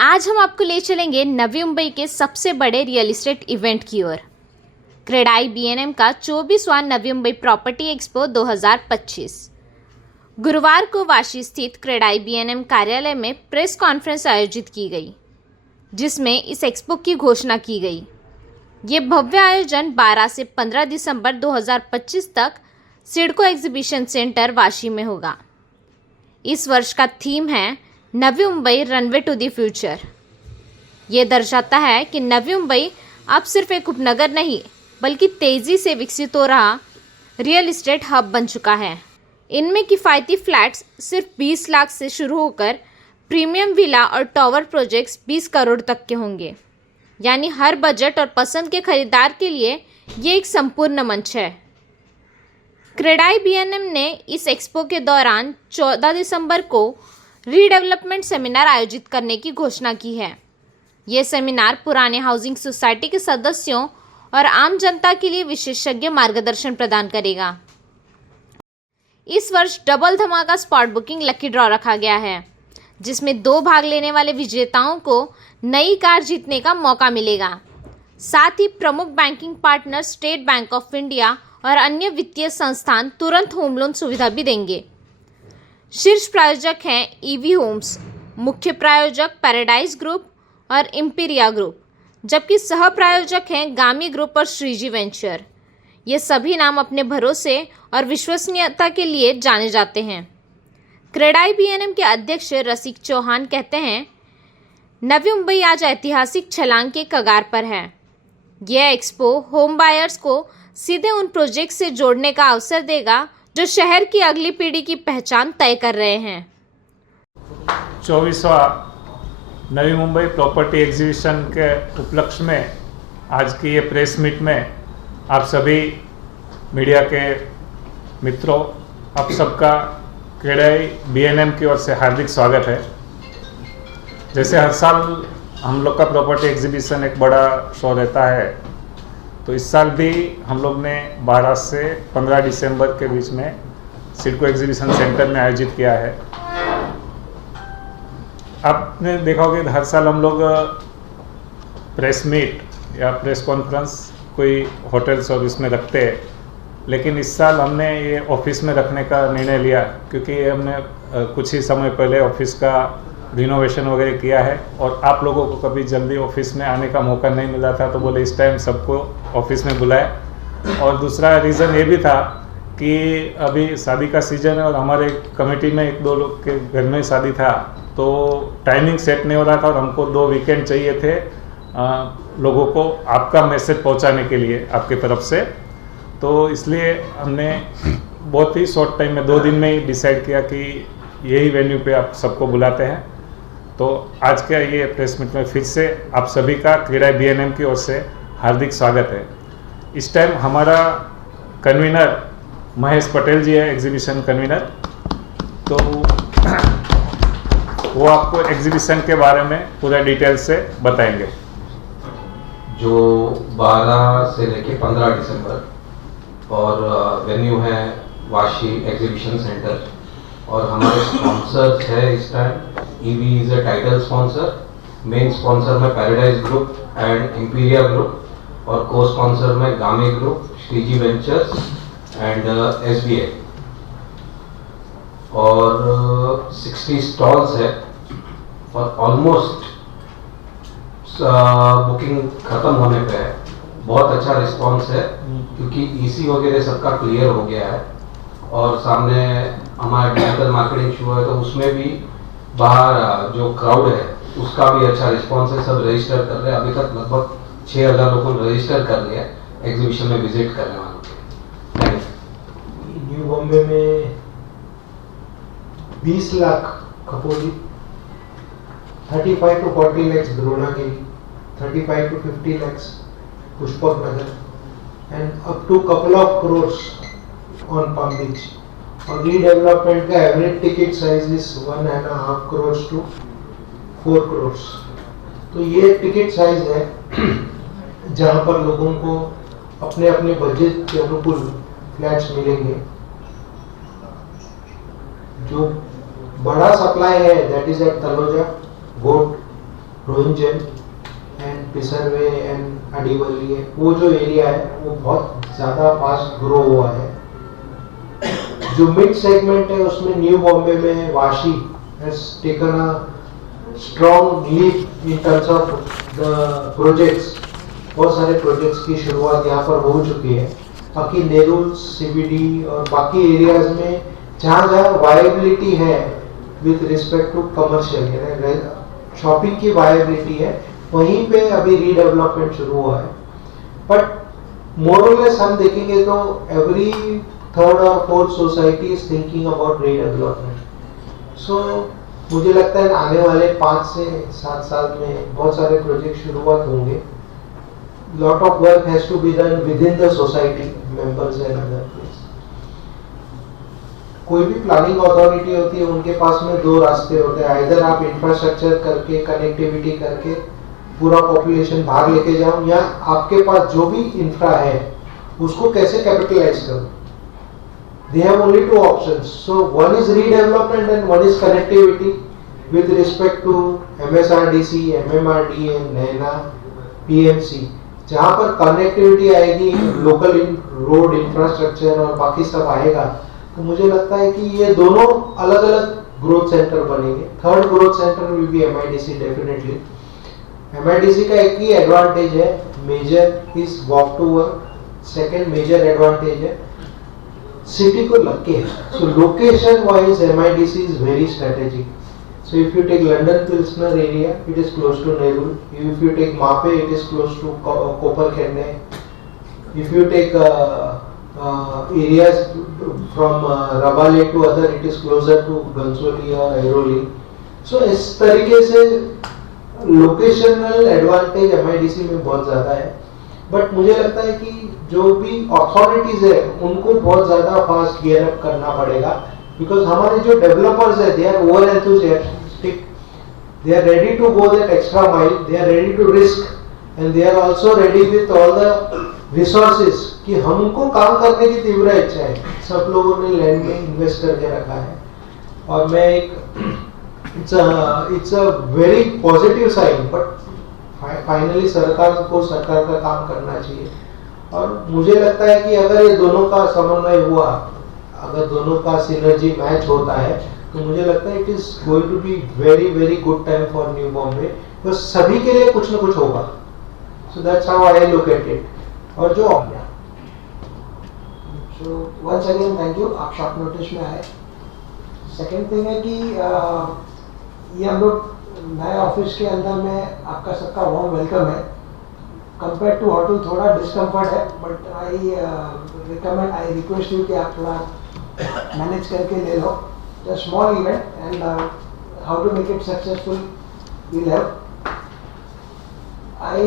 आज हम आपको ले चलेंगे नवी मुंबई के सबसे बड़े रियल एस्टेट इवेंट की ओर। क्रेडाई B&M का 24वां नवी मुंबई प्रॉपर्टी एक्सपो 2025। गुरुवार को वाशी स्थित क्रेडाई B&M कार्यालय में प्रेस कॉन्फ्रेंस आयोजित की गई, जिसमें इस एक्सपो की घोषणा की गई। ये भव्य आयोजन 12 से 15 दिसंबर 2025 तक सिडको एग्जीबिशन सेंटर वाशी में होगा। इस वर्ष का थीम है Navi Mumbai runway to the future. ये दर्शाता है कि नवी मुंबई अब सिर्फ एक उपनगर नहीं, बल्कि तेज़ी से विकसित हो रहा रियल एस्टेट हब बन चुका है। इनमें किफ़ायती फ्लैट्स सिर्फ 20 लाख से शुरू होकर प्रीमियम विला और टावर प्रोजेक्ट्स 20 करोड़ तक के होंगे। यानी हर बजट और पसंद के खरीदार के लिए ये एक संपूर्ण मंच है। क्रेडाई B&M ने इस एक्सपो के दौरान 14 दिसंबर को रीडेवलपमेंट सेमिनार आयोजित करने की घोषणा की है। ये सेमिनार पुराने हाउसिंग सोसाइटी के सदस्यों और आम जनता के लिए विशेषज्ञ मार्गदर्शन प्रदान करेगा। इस वर्ष डबल धमाका स्पॉट बुकिंग लकी ड्रॉ रखा गया है, जिसमें 2 भाग लेने वाले विजेताओं को नई कार जीतने का मौका मिलेगा। साथ ही प्रमुख banking partner state bank of India और अन्य वित्तीय संस्थान तुरंत होम लोन सुविधा भी देंगे। शीर्ष प्रायोजक हैं EV होम्स, मुख्य प्रायोजक पैराडाइज ग्रुप और इम्पीरिया ग्रुप, जबकि सह प्रायोजक हैं गामी ग्रुप और श्रीजी वेंचर। ये सभी नाम अपने भरोसे और विश्वसनीयता के लिए जाने जाते हैं। क्रेडाई B&M के अध्यक्ष रसिक चौहान कहते हैं, नवी मुंबई आज ऐतिहासिक छलांग के कगार पर है। यह एक्सपो होम बायर्स को सीधे उन प्रोजेक्ट से जोड़ने का अवसर देगा जो शहर की अगली पीढ़ी की पहचान तय कर रहे हैं। 24वां नवी मुंबई प्रॉपर्टी एग्जीबिशन के उपलक्ष्य में आज की ये प्रेस मीट में आप सभी मीडिया के मित्रों, आप सबका क्रेडाई B&M की ओर से हार्दिक स्वागत है। जैसे हर साल हम लोग का प्रॉपर्टी एग्जीबिशन एक बड़ा शो रहता है, तो इस साल भी हम लोग ने 12 से 15 दिसंबर के बीच में सिडको एग्जीबिशन सेंटर में आयोजित किया है। आपने देखा होगा कि हर साल हम लोग प्रेस मीट या प्रेस कॉन्फ्रेंस कोई होटल्स और इसमें रखते हैं, लेकिन इस साल हमने ये ऑफिस में रखने का निर्णय लिया, क्योंकि हमने कुछ ही समय पहले ऑफिस का रिनोवेशन वगैरह किया है और आप लोगों को कभी जल्दी ऑफिस में आने का मौका नहीं मिला था, तो बोले इस टाइम सबको ऑफिस में बुलाए। और दूसरा रीज़न ये भी था कि अभी शादी का सीज़न है और हमारे कमेटी में 1-2 लोग के घर में शादी था, तो टाइमिंग सेट नहीं हो रहा था और हमको 2 वीकेंड चाहिए थे लोगों को आपका मैसेज पहुंचाने के लिए आपके तरफ से। तो इसलिए हमने बहुत ही शॉर्ट टाइम में 2 दिन में ही डिसाइड किया कि यही वेन्यू पे आप सबको बुलाते हैं। तो आज का ये प्रेस मीट में फिर से आप सभी का क्रेडाई B&M की ओर से हार्दिक स्वागत है। इस टाइम हमारा कन्वीनर महेश पटेल जी है, एग्जीबिशन कन्वीनर, तो वो आपको एग्जीबिशन के बारे में पूरा डिटेल से बताएंगे। जो 12 से लेके 15 दिसंबर और वेन्यू है वाशी एग्जीबिशन सेंटर, और हमारे स्पॉन्सर्स है इस time EV is a title sponsor, main sponsor में Paradise group and Imperia group, और को स्पॉन्सर में Gami group, Shreeji ventures and SBI। और 60 स्टॉल्स है और ऑलमोस्ट बुकिंग खत्म होने पे है। बहुत अच्छा रिस्पॉन्स है, क्योंकि EC वगैरह सबका क्लियर हो गया है और सामने हमारा डिजिटल मार्केटिंग शुरू है, तो उसमें भी बाहर जो क्राउड है उसका भी अच्छा रिस्पॉन्स है। सब रजिस्टर कर रहे हैं, अभी तक लगभग 6000 लोगों ने रजिस्टर कर लिया एग्जीबिशन में विजिट करने वालों के। न्यू बॉम्बे में 20 lakh Kapoli, 35 to 40 lakhs Dronagiri, 35 to 50 lakhs Pushpak Nagar, and up to couple of crores on Palm Beach। और रीडेवलपमेंट का average ticket size is 1.5 crores to 4 crores। तो ये टिकट साइज है जहां पर लोगों को अपने अपने बजट के अनुकूल फ्लैट्स मिलेंगे। जो बड़ा सप्लाई है दैट इज एट तलोजा, गोट, रोहिंजन एंड पिसरवे एंड अडीवली है, वो जो एरिया है वो बहुत ज़्यादा फास्ट ग्रो हुआ है। जो मिड सेगमेंट है उसमें न्यू बॉम्बे में Vashi has taken a strong leap in terms of the projects. बहुत सारे प्रोजेक्ट्स की शुरुआत यहाँ पर हो चुकी है। बाकी नेरुल, सीबीडी और बाकी एरियाज में जहाँ जहाँ वायबिलिटी है with respect to commercial shopping की वायबिलिटी है, वहीं पे अभी रीडेवलपमेंट शुरू हुआ है। बट मोर और लेस हम देखेंगे तो एवरी थर्ड और fourth society is thinking about redevelopment. So मुझे लगता है आने वाले 5 से 7 साल में बहुत सारे प्रोजेक्ट शुरुआत होंगे। lot of work has to be done within the society members and other place. कोई भी प्लानिंग अथॉरिटी होती है, उनके पास में 2 रास्ते होते हैं। आइदर आप इंफ्रास्ट्रक्चर करके, कनेक्टिविटी करके पूरा पॉपुलेशन बाहर लेके जाओ, या आपके पास जो भी इंफ्रा है उसको कैसे कैपिटलाइज करो। They have only 2 options. So one is redevelopment and one is connectivity with respect to MSRDC, MMRDA, Naina, PMC। जहाँ पर कनेक्टिविटी आएगी, लोकल रोड इंफ्रास्ट्रक्चर और बाकी सब आएगा, तो मुझे लगता है कि ये दोनों अलग अलग ग्रोथ सेंटर बनेंगे। Third growth centre will be MIDC definitely. MIDC का एक ही एडवांटेज है, major is walk to work. Second major advantage है सिटी को लग के है। So location wise MIDC is very strategic. So if you take London Pilsner area, it is close to Nerul. If you take Mape, it is close to Koperkenne. If you take areas from Rabale to other, it is closer to Gansoli or Airoli. So इस तरीके से locational advantage MIDC में बहुत ज़्यादा है। But मुझे लगता है कि जो भी अथॉरिटीज है उनको बहुत ज़्यादा फास्ट गियर अप करना पड़ेगा, बिकॉज हमारे जो डेवलपर्स है they are over enthusiastic, they are ready to go that extra mile, they are ready to risk, and they are also ready with all the resources कि हमको काम करने की तीव्र इच्छा है। सब लोगों ने लैंड में इन्वेस्ट करके रखा है, और मैं एक it's a very positive sign. But finally सरकार का काम करना चाहिए, और मुझे लगता है कि अगर ये दोनों का समन्वय हुआ, अगर दोनों का सिनर्जी मैच होता है, तो मुझे लगता है it is going to be very very good time for New Bombay. तो सभी के लिए कुछ ना कुछ होगा। So that's how I look at it. और जो so once again thank you, आप शॉर्ट नोटिस में आए। सेकेंड थिंग है कि ये हम लोग नए ऑफिस के अंदर में आपका सबका वार्म वेलकम है। कंपेयर टू होटल थोड़ा डिस्कम्फर्ट है, बट आई रिक्वेस्ट यू कि आप थोड़ा मैनेज करके ले लो। The small event and how to make it successful we'll have. I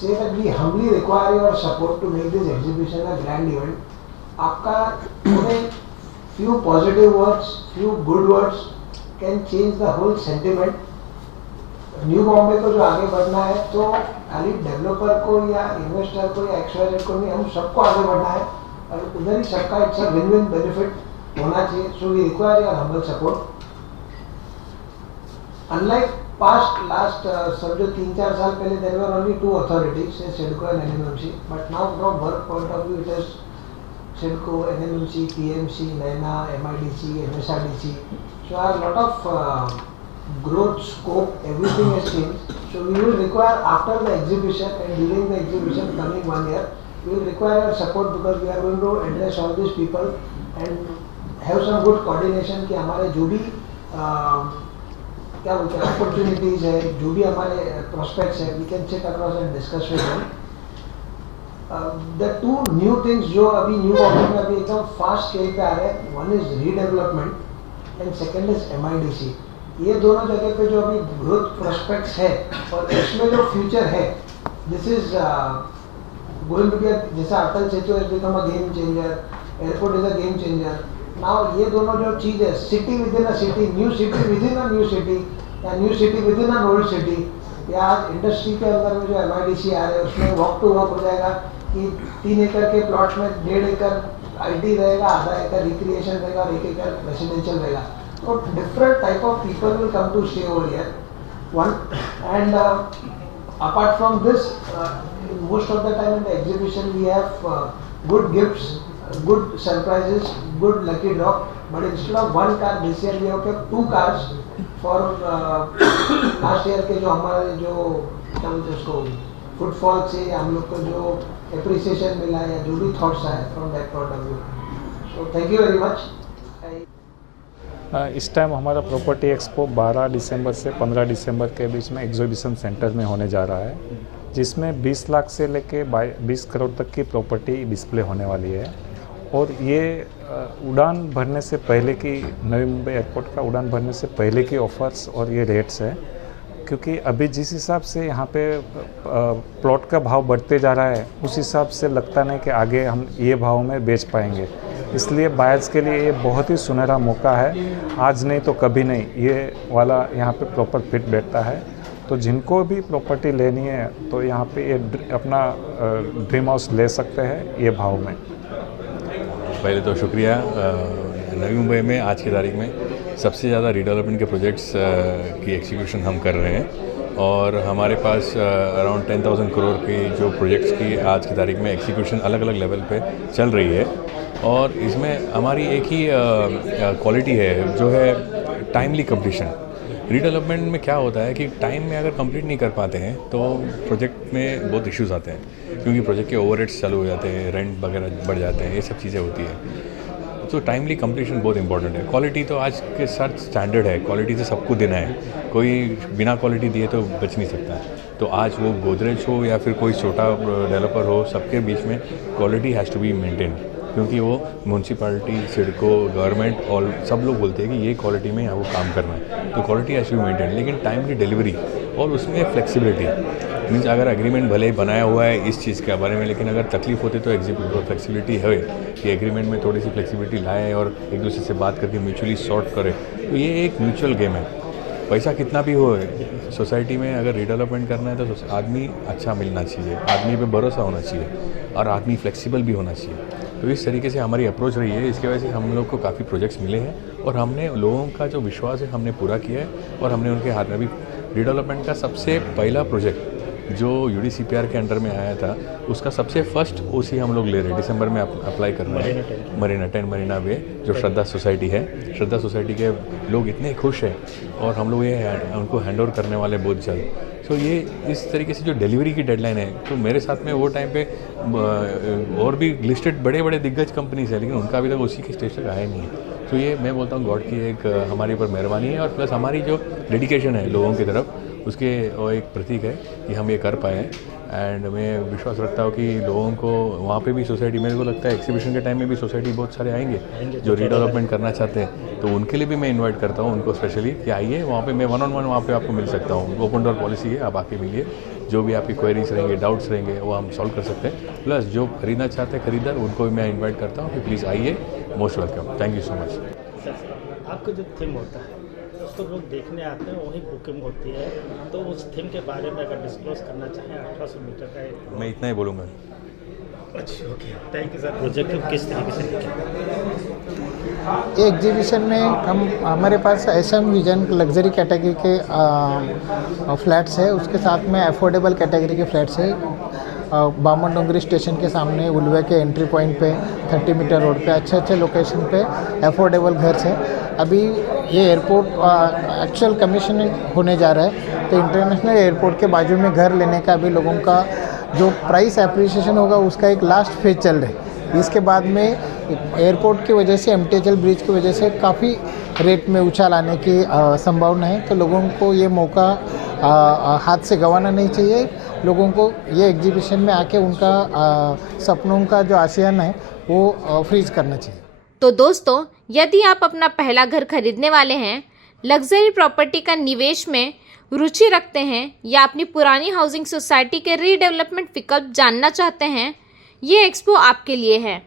say that we humbly require your support to make this exhibition a grand event. आपका few positive words, few good words can change the whole sentiment. New Bombay को जो आगे बढ़ना है, तो खाली developer को या इन्वेस्टर को या XYZ को नहीं, हम सबको आगे बढ़ना है, और उधर ही सबका इट्स अ विन-विन बेनिफिट होना चाहिए। So we require your humble support. Unlike last सब जो 3-4 साल पहले there were only 2 authorities, CIDCO and NMMC, but now from work point of view it is CIDCO, NMMC, PMC, NAINA, MIDC, MSRDC. So a lot of growth scope, everything has changed. So we will require after the exhibition and during the exhibition coming 1 year, we will require your support, because we are going to address all these people and have some good coordination कि हमारे जो भी क्या बोलते हैं opportunities है, जो भी हमारे प्रोस्पेक्ट्स है, we can sit across and discuss with them. The 2 new things जो अभी न्यू बॉम्बे में अभी एकदम फास्ट स्केल पे आ रहे हैं, one is redevelopment and second is MIDC। ये दोनों जगह पे जो अभी ग्रोथ प्रोस्पेक्ट्स है और इसमें जो फ्यूचर है, this is going to be, जैसा Atal Setu has become a game changer, airport is a game changer. Now ये दोनों जो चीज है, city within a city, new city within a new city, या new city within a old city, या आज industry के अंदर में जो MIDC आ रहे हैं उसमें वॉक टू वॉक हो जाएगा कि 3 एकड़ के प्लॉट में 1.5 एकड़ IT रहेगा, आधा एकड़ रिक्रिएशन रहेगा और 1 एकड़ रेसिडेंशियल रहेगा। तो different type of people will come to stay over here, one. And apart from this, most of the time in the exhibition we have good gifts, good surprises, good lucky draw. But instead of one car, this year we have kept 2 cars for last year के जो हमारे जो क्या बोलते हैं उसको footfall से हम लोग को जो एप्रिसिएशन मिला या जो भी थॉट्स आए from that point of view. So thank you very much. इस टाइम हमारा प्रॉपर्टी एक्सपो 12 दिसंबर से 15 दिसंबर के बीच में एग्जीबिशन सेंटर में होने जा रहा है, जिसमें 20 लाख से लेके 20 करोड़ तक की प्रॉपर्टी डिस्प्ले होने वाली है. और ये उड़ान भरने से पहले की, नवी मुंबई एयरपोर्ट का उड़ान भरने से पहले की ऑफर्स और ये रेट्स है, क्योंकि अभी जिस हिसाब से यहाँ पे प्लॉट का भाव बढ़ते जा रहा है उस हिसाब से लगता नहीं कि आगे हम ये भाव में बेच पाएंगे. इसलिए बायर्स के लिए ये बहुत ही सुनहरा मौका है. आज नहीं तो कभी नहीं ये वाला यहाँ पे प्रॉपर फिट बैठता है. तो जिनको भी प्रॉपर्टी लेनी है तो यहाँ पे ये अपना ड्रीम हाउस ले सकते हैं ये भाव में. पहले तो शुक्रिया. नवी मुंबई में आज की तारीख में सबसे ज़्यादा रीडेवलपमेंट के प्रोजेक्ट्स की एग्जीक्यूशन हम कर रहे हैं और हमारे पास अराउंड 10,000 करोड़ की जो प्रोजेक्ट्स की आज की तारीख में एग्जीक्यूशन अलग अलग लेवल पे चल रही है. और इसमें हमारी एक ही क्वालिटी है जो है टाइमली कंप्लीशन. रीडेवलपमेंट में क्या होता है कि टाइम में अगर कंप्लीट नहीं कर पाते हैं तो प्रोजेक्ट में बहुत इश्यूज आते हैं, क्योंकि प्रोजेक्ट के ओवरहेड्स चालू हो जाते हैं, रेंट वगैरह बढ़ जाते हैं, ये सब चीज़ें होती हैं. तो टाइमली कंप्लीशन बहुत इंपॉर्टेंट है. क्वालिटी तो आज के साथ स्टैंडर्ड है, क्वालिटी तो सबको देना है, कोई बिना क्वालिटी दिए तो बच नहीं सकता. तो आज वो गोदरेज हो या फिर कोई छोटा डेवलपर हो, सबके बीच में quality has to be maintain, क्योंकि वो म्यूनसिपैलिटी, सिडको, गवर्नमेंट और सब लोग बोलते हैं कि ये क्वालिटी में यहाँ वो काम करना है. तो quality has to be maintain, लेकिन टाइमली डिलीवरी और उसमें फ्लेक्सिबिलिटी मीन्स अगर एग्रीमेंट भले ही बनाया हुआ है इस चीज़ के बारे में, लेकिन अगर तकलीफ होती तो फ्लेक्सिबिलिटी है कि एग्रीमेंट में थोड़ी सी फ्लेक्सिबिलिटी लाएँ और एक दूसरे से बात करके म्यूचुअली सॉर्ट करें. तो ये एक म्यूचुअल गेम है. पैसा कितना भी हो सोसाइटी में, अगर रीडेवलपमेंट करना है तो आदमी अच्छा मिलना चाहिए, आदमी पे भरोसा होना चाहिए और आदमी फ्लेक्सिबल भी होना चाहिए. तो इस तरीके से हमारी अप्रोच रही है. इसकी वजह से हम लोग को काफ़ी प्रोजेक्ट्स मिले हैं और हमने लोगों का जो विश्वास है हमने पूरा किया है. और हमने उनके हाथ में भी रीडेवलपमेंट का सबसे पहला प्रोजेक्ट जो UDCPR के अंडर में आया था उसका सबसे फर्स्ट OC हम लोग ले रहे हैं. दिसंबर में अप्लाई कर रहे हैं. मरीना 10 मरीना वे जो श्रद्धा सोसाइटी है, श्रद्धा सोसाइटी के लोग इतने खुश हैं और हम लोग ये उनको हैंड ओवर करने वाले बहुत जल्द. तो ये इस तरीके से जो डिलीवरी की डेडलाइन है, तो मेरे साथ में वो टाइम पे और भी लिस्टेड बड़े बड़े दिग्गज कंपनीज है, लेकिन उनका अभी तक उसी के स्टेज तक आया नहीं है. तो ये मैं बोलता हूँ गॉड की एक हमारे ऊपर मेहरबानी है और प्लस हमारी जो डेडिकेशन है लोगों की तरफ उसके वो एक प्रतीक है कि हम ये कर पाए हैं. एंड मैं विश्वास रखता हूँ कि लोगों को वहाँ पे भी सोसाइटी, मेरे को लगता है एग्जीबिशन के टाइम में भी सोसाइटी बहुत सारे आएंगे जो रीडेवलपमेंट करना चाहते हैं. तो उनके लिए भी मैं इनवाइट करता हूँ उनको स्पेशली कि आइए वहाँ पे, मैं 1-on-1 वहाँ पे आपको मिल सकता हूँ. ओपन डोर पॉलिसी है, आप आके मिलिए. जो भी आपकी क्वेरीज रहेंगे, डाउट्स रहेंगे वो हम सॉल्व कर सकते हैं. प्लस जो खरीदना चाहते हैं खरीदार, उनको भी मैं इन्वाइट करता हूँ कि प्लीज़ आइए. Most welcome. Thank you so much. आपका जो थीम होता है उसको लोग देखने आते हैं, वही बुकिंग होती है, तो उस थीम के बारे में अगर डिस्क्लोज करना चाहें. 1800 मीटर का एक, मैं इतना ही बोलूँगा. अच्छा okay, thank you sir. Project किस तरीके से ये एग्जीबिशन में हमारे पास SM विजन लग्जरी कैटेगरी के फ्लैट्स है, उसके साथ में अफोर्डेबल कैटेगरी के फ्लैट्स है. बामन डोंगरी स्टेशन के सामने उल्वे के एंट्री पॉइंट पे 30 मीटर रोड पे अच्छे लोकेशन पे अफोर्डेबल घर है. अभी ये एयरपोर्ट एक्चुअल कमीशनिंग होने जा रहा है, तो इंटरनेशनल एयरपोर्ट के बाजू में घर लेने का अभी लोगों का जो प्राइस एप्रिसिएशन होगा उसका एक लास्ट फेज चल रहा है. इसके बाद में एयरपोर्ट की वजह से, MTHL ब्रिज की वजह से काफ़ी रेट में उछाल आने की संभावना है. तो लोगों को ये मौका हाथ से गंवाना नहीं चाहिए. लोगों को ये एग्जीबिशन में आके उनका सपनों का जो आशयन है वो फ्रीज करना चाहिए. तो दोस्तों, यदि आप अपना पहला घर खरीदने वाले हैं, लग्जरी प्रॉपर्टी का निवेश में रुचि रखते हैं या अपनी पुरानी हाउसिंग सोसाइटी के रीडेवलपमेंट विकल्प जानना चाहते हैं, ये एक्सपो आपके लिए है.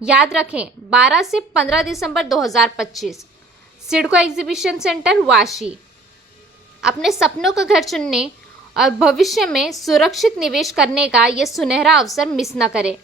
याद रखें, 12 से 15 दिसंबर 2025, सिडको एग्जीबिशन सेंटर, वाशी. अपने सपनों का घर चुनने और भविष्य में सुरक्षित निवेश करने का ये सुनहरा अवसर मिस न करें.